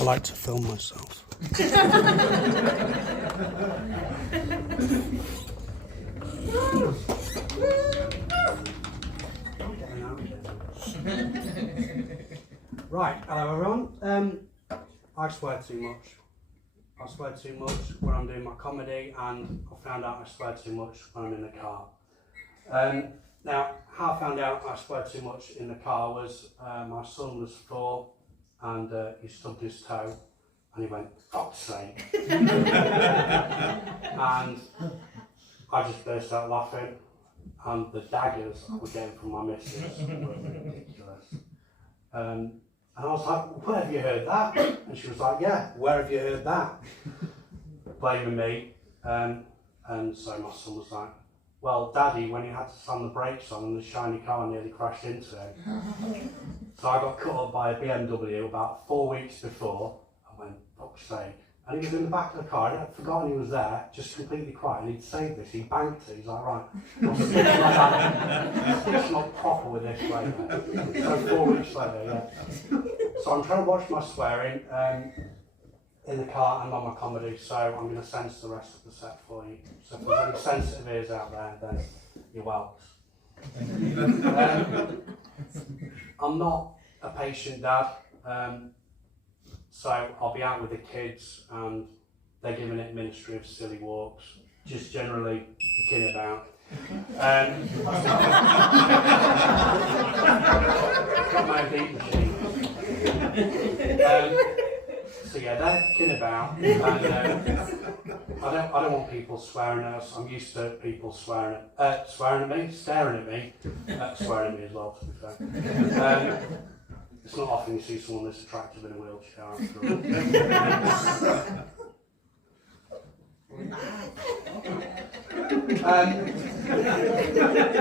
I like to film myself. Right, hello everyone. I swear too much. I swear too much when I'm doing my comedy, and I found out I swear too much when I'm in the car. Now, how I found out I swear too much in the car was my son was 4 and he stubbed his toe and he went, "Fuck's sake." And I just burst out laughing, and the daggers I was getting from my missus were ridiculous. And I was like, "Where have you heard that?" And she was like, "Yeah, where have you heard that?" Blaming me. And so my son was like, "Well, Daddy, when you had to slam the brakes on and the shiny car nearly crashed into him." So I got cut up by a BMW about 4 weeks before. I went, "Fuck's sake." And he was in the back of the car, I'd forgotten he was there, just completely quiet, and he'd saved this, he banked it, he's like, "Right, I'll stitch like that. Stitch not proper with this later." So 4 weeks later, yeah. So I'm trying to watch my swearing in the car and on my comedy, so I'm going to censor the rest of the set for you. So if there's any sensitive ears out there, then you're welcome. I'm not a patient dad. So I'll be out with the kids and they're giving it Ministry of Silly Walks, just generally kicking about. Got my beat machine. So yeah, they're kicking about, and I don't want people swearing at us. I'm used to people swearing at me, staring at me, swearing at me as well, to be fair. It's not often you see someone this attractive in a wheelchair, after all.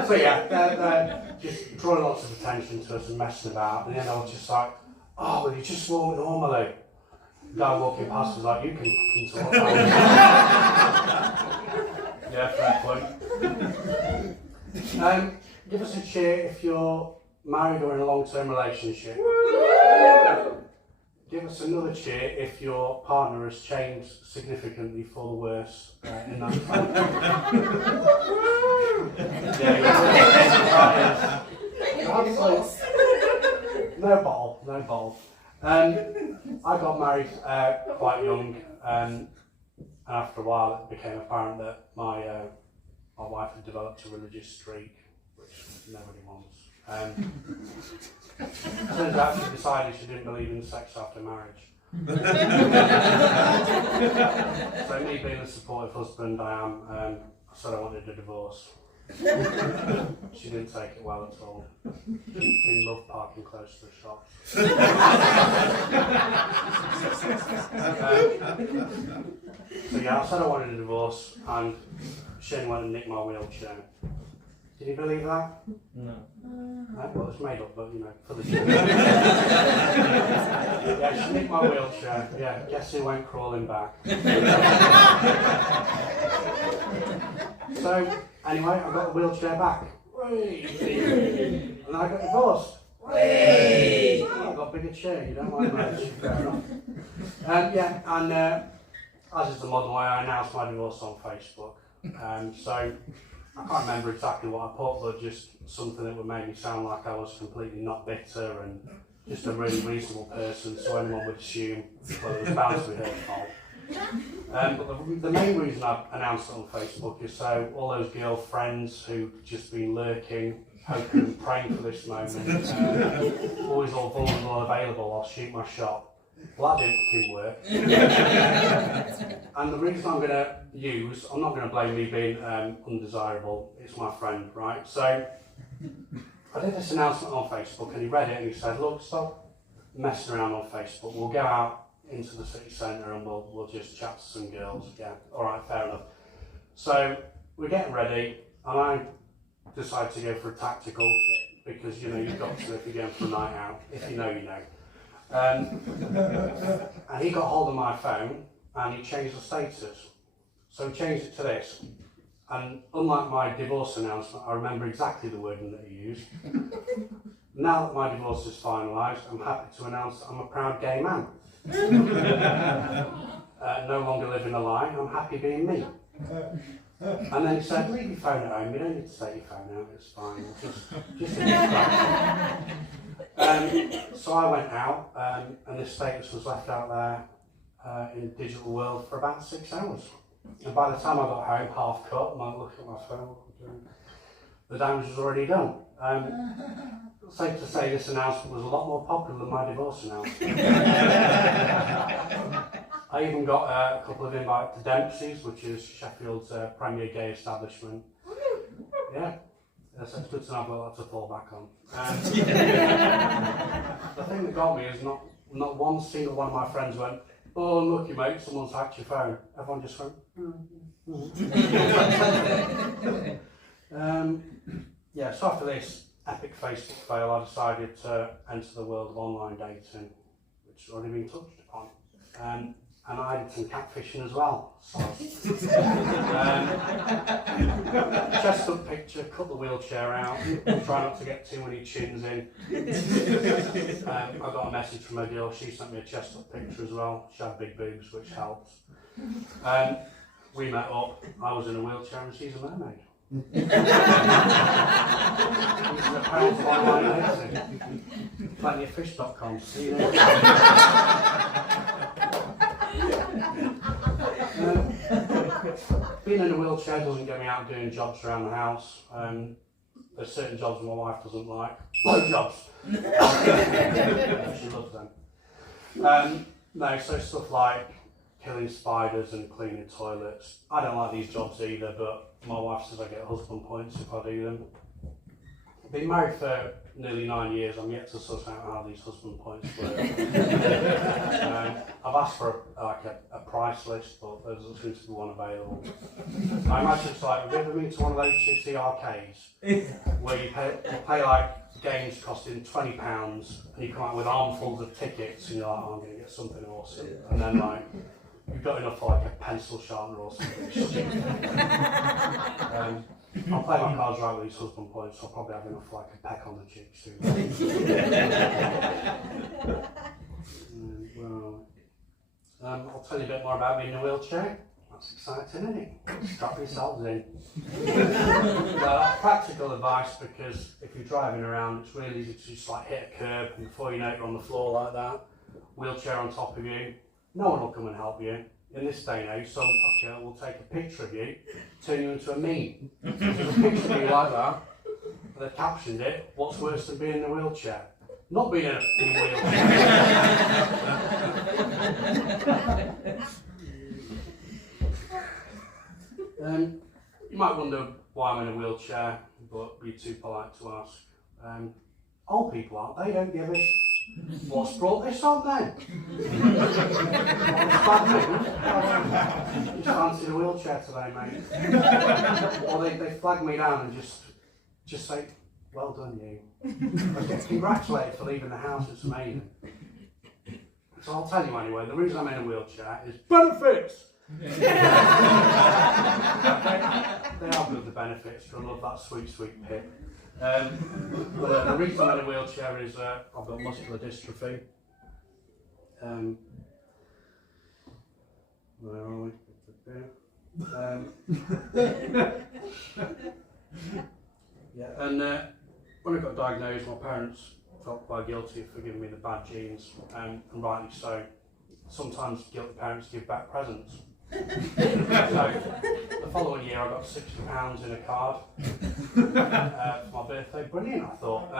So yeah, they're just drawing lots of attention to us and messing about, and then I was just like, "Oh, will you just walk normally?" The guy walking past was like, "You can fucking talk." Yeah, fair point. Give us a cheer if you're married or in a long-term relationship. Give us another cheer if your partner has changed significantly for the worse in that time. No bottle. I got married quite young, and after a while it became apparent that my wife had developed a religious streak, which nobody wants. Turns out she decided she didn't believe in sex after marriage. So me being a supportive husband I am, I said I wanted a divorce. She didn't take it well at all. She loved parking close to the shops. So yeah, I said I wanted a divorce, and Shane went and nicked my wheelchair. Did you believe that? No. Well, it's made up, but you know, for the show. Yeah, she nicked my wheelchair. Yeah, guess who went crawling back? So, anyway, I got the wheelchair back. And then I got divorced. I got a bigger chair, you don't like that, fair enough. Yeah, and as is the modern way, I announced my divorce on Facebook. So, I can't remember exactly what I put, but just something that would make me sound like I was completely not bitter and just a really reasonable person, so anyone would assume that it was bound to be her fault. But the main reason I announced it on Facebook is so all those girlfriends who've just been lurking, hoping and praying for this moment, always all vulnerable and available, I'll shoot my shot. Well, that didn't fucking work. And the reason I'm going to use, I'm not going to blame me being undesirable, it's my friend, right? So I did this announcement on Facebook and he read it and he said, "Look, stop messing around on Facebook, we'll go out into the city centre and we'll just chat to some girls." Yeah, alright, fair enough. So we're getting ready and I decided to go for a tactical kit because, you know, you've got to if you're going for a night out, if you know, you know. And he got hold of my phone and he changed the status. So he changed it to this. And unlike my divorce announcement, I remember exactly the wording that he used. Now that my divorce is finalised, I'm happy to announce that I'm a proud gay man. No longer living a lie, I'm happy being me. And then he said, leave your phone at home, you don't need to take your phone out, it's fine, just in your phone. So I went out, and this status was left out there in the digital world for about 6 hours. And by the time I got home, half cut, and I looked at my phone, the damage was already done. Safe to say this announcement was a lot more popular than my divorce announcement. I even got a couple of invites to Dempsey's, which is Sheffield's premier gay establishment. Yeah, so it's good to know I've got that to fall back on. The thing that got me is not one single one of my friends went, oh, unlucky mate, someone's hacked your phone. Everyone just went, yeah, so after this epic Facebook fail, I decided to enter the world of online dating, which has already been touched upon. And I did some catfishing as well. So, chest up picture, cut the wheelchair out, try not to get too many chins in. I got a message from a girl, she sent me a chest up picture as well. She had big boobs, which helps. We met up, I was in a wheelchair and she's a mermaid. Plentyoffish.com. See you there. Being in a wheelchair doesn't get me out doing jobs around the house. There's certain jobs my wife doesn't like. Blow jobs. She loves them. No, so stuff like killing spiders and cleaning toilets. I don't like these jobs either, but my wife says I get husband points if I do them. I've been married for nearly 9 years. I'm yet to sort out how these husband points work. I've asked for a price list, but there doesn't seem to be one available. I imagine it's like, have you ever been to one of those shitty arcades where you pay like games costing £20 and you come out with armfuls of tickets and you're like, oh, I'm going to get something awesome. And then like, you've got enough for like a pencil sharpener or something stupid. I'll play my cards right with these husband points, so I'll probably have enough for like a peck on the cheeks too. I'll tell you a bit more about being in a wheelchair. That's exciting, isn't it? Strap yourselves in. Practical advice, because if you're driving around, it's really easy to just like hit a curb and before you know it, you're on the floor like that. Wheelchair on top of you. No one will come and help you. In this day and age, some fucker will take a picture of you, turn you into a meme. There's a picture of you like that, and they've captioned it, what's worse than being in a wheelchair? Not being in a wheelchair. You might wonder why I'm in a wheelchair, but be too polite to ask. Old people aren't, they don't give a what's brought this on then? Just fancy a wheelchair today, mate. Or they flag me down and just say, well done you. I get congratulated for leaving the house, it's amazing. So I'll tell you anyway, the reason I'm in a wheelchair is benefits! They are good, the benefits, I love that sweet, sweet pip. But the reason I'm in a wheelchair is I've got muscular dystrophy. Where are we? Yeah, and when I got diagnosed, my parents felt quite guilty for giving me the bad genes, and rightly so. Sometimes guilty parents give back presents. So the following year I got £60 in a card for my birthday. Brilliant, I thought.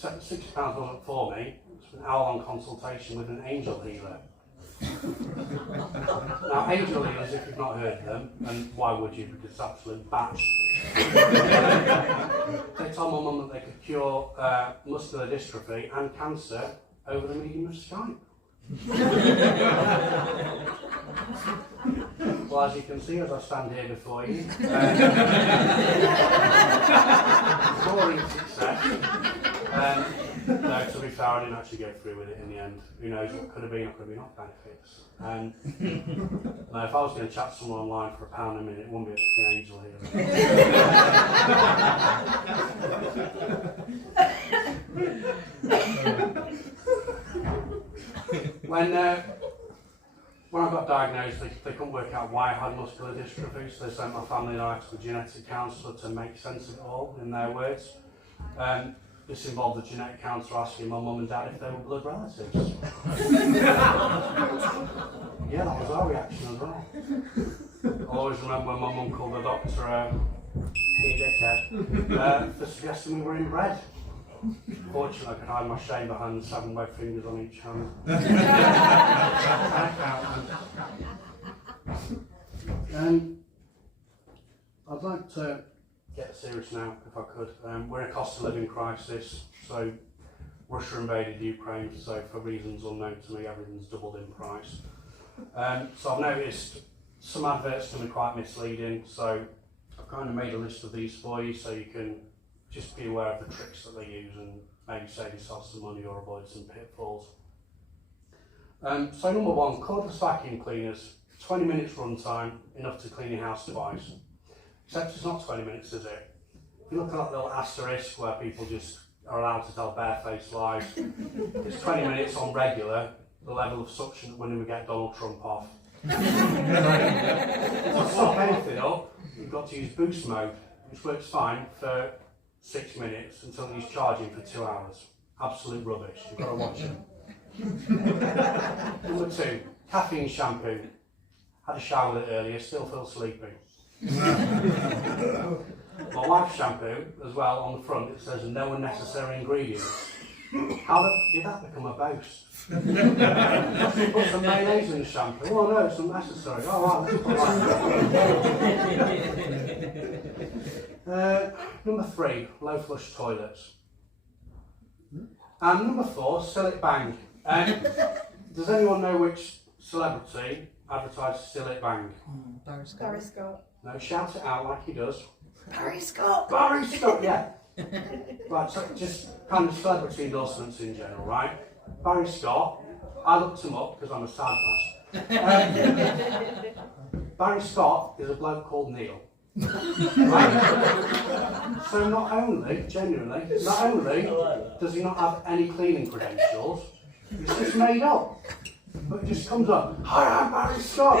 £60 wasn't for me. It's an hour-long consultation with an angel healer. Now, angel healers, if you've not heard of them, and why would you, because it's absolute batch. They told my mum that they could cure muscular dystrophy and cancer over the medium of Skype. Well, as you can see, as I stand here before you, boring success. No, to be fair, I didn't actually go through with it in the end. Who knows what could have been or could have been off benefits. No, if I was going to chat to someone online for £1 a minute, it wouldn't be a fucking angel here. When I got diagnosed, they couldn't work out why I had muscular dystrophy, so they sent my family and I to a genetic counsellor to make sense of it all, in their words. This involved the genetic counsellor asking my mum and dad if they were blood relatives. Yeah, that was our reaction as well. I always remember when my mum called the doctor a dickhead for suggesting we were inbred. Fortunately, I could hide my shame behind the 7 web fingers on each hand. I'd like to get serious now, if I could. We're in a cost of living crisis, so Russia invaded Ukraine, so for reasons unknown to me, everything's doubled in price. So I've noticed some adverts can be quite misleading, so I've kind of made a list of these for you, so you can just be aware of the tricks that they use and maybe save yourself some money or avoid some pitfalls. So number 1, cordless vacuum cleaners. 20 minutes run time, enough to clean your house twice. Except it's not 20 minutes, is it? If you look at that little asterisk where people just are allowed to tell barefaced lies, it's 20 minutes on regular, the level of suction that wouldn't even get Donald Trump off. To suck anything up, you've got to use boost mode, which works fine for 6 minutes until he's charging for 2 hours. Absolute rubbish, you've got to watch him. Number 2, caffeine shampoo. Had a shower with it earlier, still feel sleepy. My wife's shampoo, as well, on the front it says no unnecessary ingredients. How did that become a boast? Put some mayonnaise in the shampoo. Oh no, it's unnecessary. Oh right. Number 3, low flush toilets. And number 4, Still It Bang. Does anyone know which celebrity advertised Still It Bang? Barry Scott. Barry Scott. No, shout it out like he does. Barry Scott. Barry Scott, yeah. Right, so just kind of celebrity endorsements in general, right? Barry Scott, I looked him up because I'm a sad bastard. Barry Scott is a bloke called Neil. Right? So not only does he not have any cleaning credentials, it's just made up. But it just comes up, hi, I'm Barry Scott.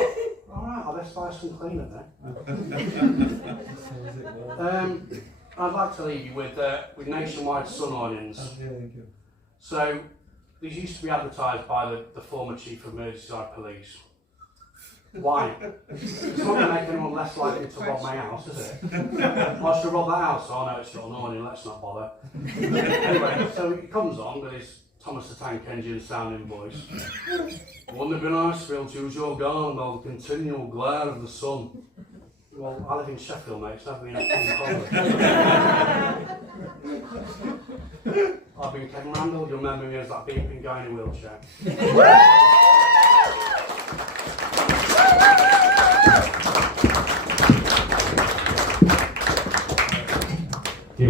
Alright, I'll best buy some cleaner then. I'd like to leave you with nationwide sun awnings. So, these used to be advertised by the former Chief of Merseyside Police. Why? It's not going to make anyone less likely to rob my house, is it? I should rob that house. Oh no, it's got an awning, let's not bother. Anyway, so he comes on with his Thomas the Tank Engine sounding voice. Wouldn't it be nice to be able to use your garden by the continual glare of the sun? Well, I live in Sheffield, mate, it's never been a problem. I've been Kevin Randall, you'll remember me as that beeping guy in a wheelchair.